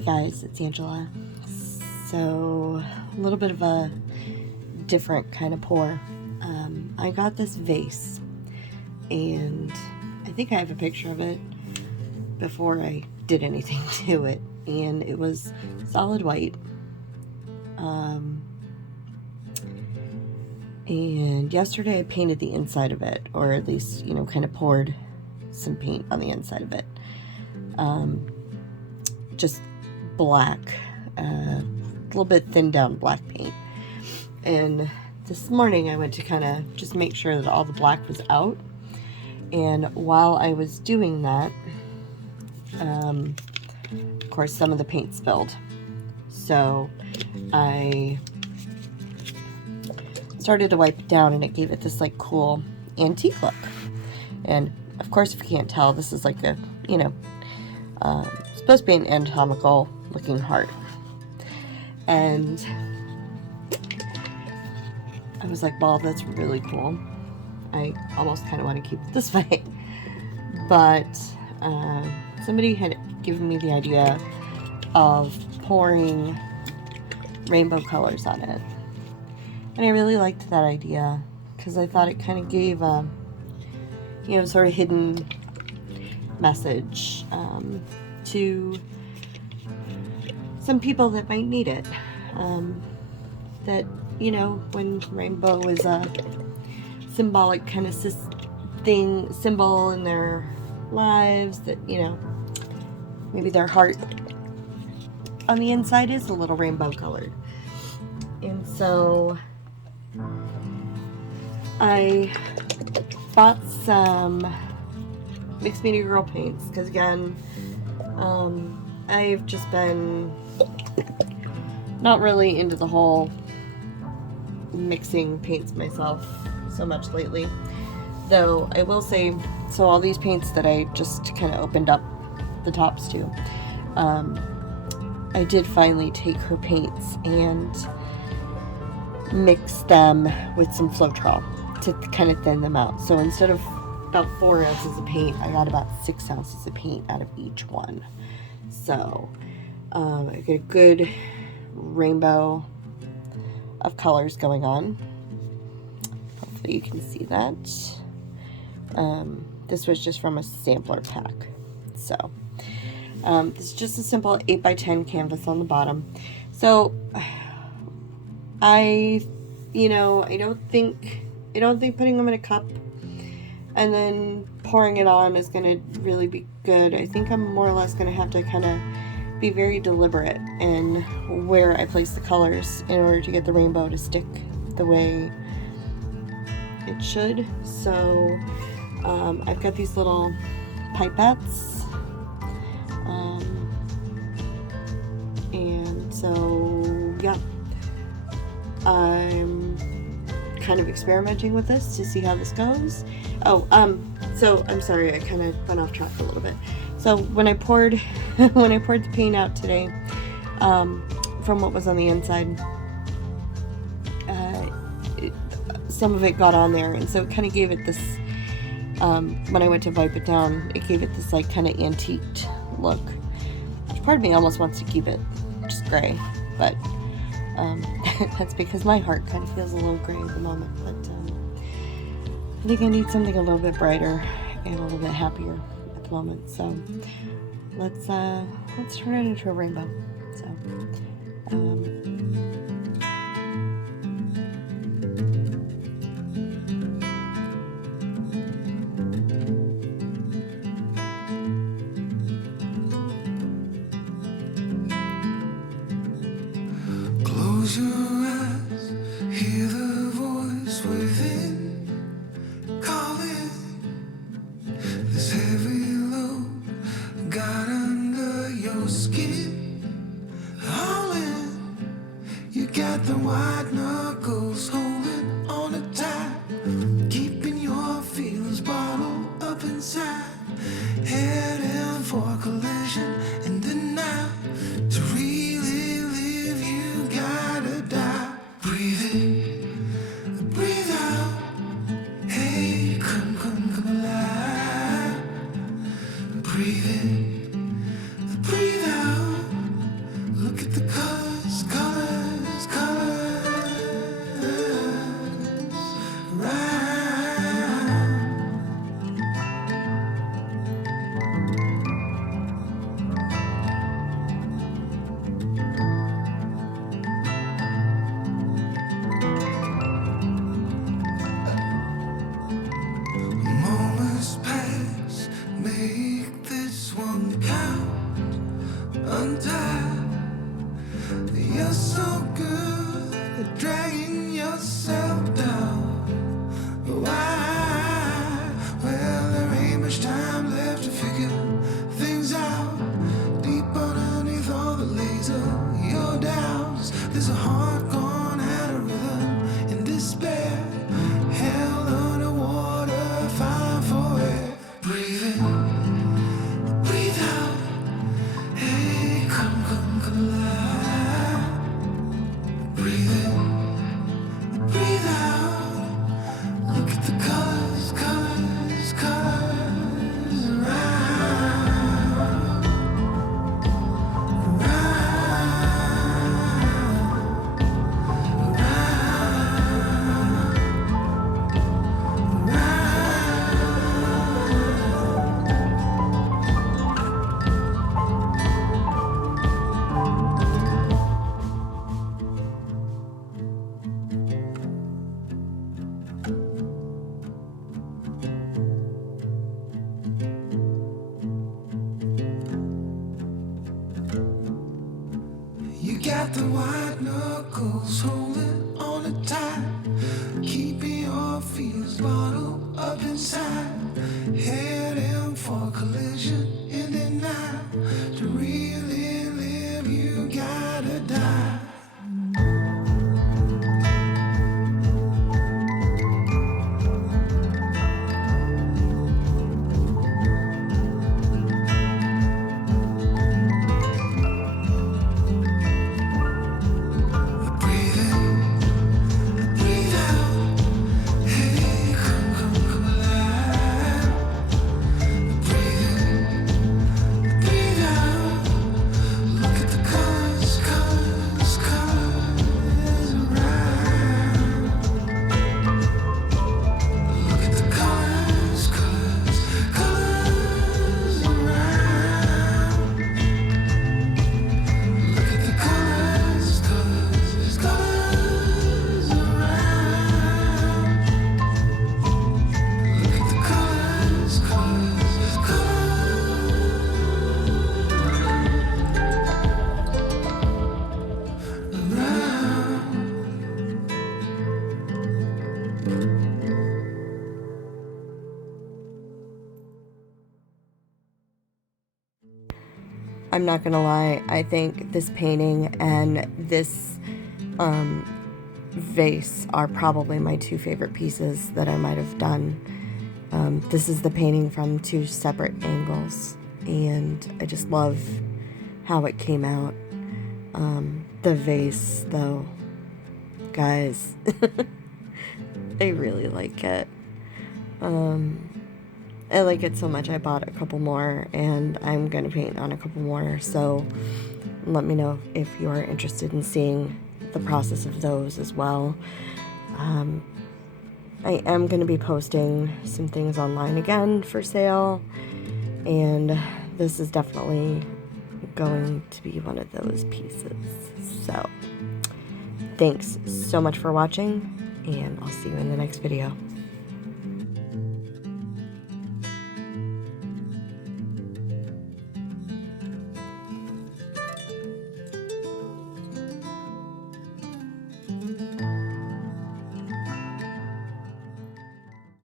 Hey guys, it's Angela. So, a little bit of a different kind of pour. I got this vase, and I think I have a picture of it before I did anything to it, and it was solid white. And yesterday I painted the inside of it, or at least, kind of poured some paint on the inside of it. Just black, a little bit thinned down black paint. And this morning I went to kind of just make sure that all the black was out. And while I was doing that, of course some of the paint spilled. So I started to wipe it down, and it gave it this like cool antique look. And of course, if you can't tell, this is like a, supposed to be an anatomical looking heart. And I was like, well, that's really cool. I almost kind of want to keep it this way. But somebody had given me the idea of pouring rainbow colors on it. And I really liked that idea because I thought it kind of gave a, sort of hidden message to some people that might need it. That, when rainbow is a symbolic kind of symbol in their lives, that, maybe their heart on the inside is a little rainbow colored. And so I bought some mixed media girl paints because, again, I've just been not really into the whole mixing paints myself so much lately. Though I will say, so all these paints that I just kind of opened up the tops to, I did finally take her paints and mix them with some Floetrol to kind of thin them out. So instead of about 4 ounces of paint, I got about 6 ounces of paint out of each one. So I get a good rainbow of colors going on. Hopefully you can see that. This was just from a sampler pack. So this is just a simple 8x10 canvas on the bottom. So I don't think putting them in a cup and then pouring it on is going to really be good. I think I'm more or less going to have to kind of be very deliberate in where I place the colors in order to get the rainbow to stick the way it should. So I've got these little pipettes, and so yeah, I'm kind of experimenting with this to see how this goes. So I'm sorry, I kind of went off track a little bit. So when I poured the paint out today, from what was on the inside, some of it got on there, and so it kind of gave it this, when I went to wipe it down, it gave it this like kind of antiqued look, which part of me almost wants to keep it just gray, but that's because my heart kind of feels a little gray at the moment. But I think I need something a little bit brighter and a little bit happier at the moment. So let's turn it into a rainbow. So close your eyes, hear the voice within calling. This heavy load got under your skin. All in, you got the white knuckles holding on it tight, keeping your feelings bottled up inside, heading for collision and denial. To really live, you gotta die. Breathe in, breathe out. Hey, come alive. Breathe in, breathe out. You're so good at dragging yourself down. Why? Well, there ain't much time left to figure things out. Deep underneath all the laser, your doubts. There's a heart gone out of rhythm in despair. Hell underwater, fine for air. Breathe in, breathe out. Hey, come alive. Breathe in, breathe out. Look at the colors, colors, colors around, You got the white knuckles holding on it tight, keeping your fears bottled up inside, heading for collision in the night. To really live, you gotta die. I'm not gonna lie, I think this painting and this vase are probably my two favorite pieces that I might have done. This is the painting from two separate angles, and I just love how it came out. The vase, though, guys, I really like it. I like it so much I bought a couple more, and I'm going to paint on a couple more, so let me know if you are interested in seeing the process of those as well. I am going to be posting some things online again for sale, and this is definitely going to be one of those pieces. So, thanks so much for watching, and I'll see you in the next video.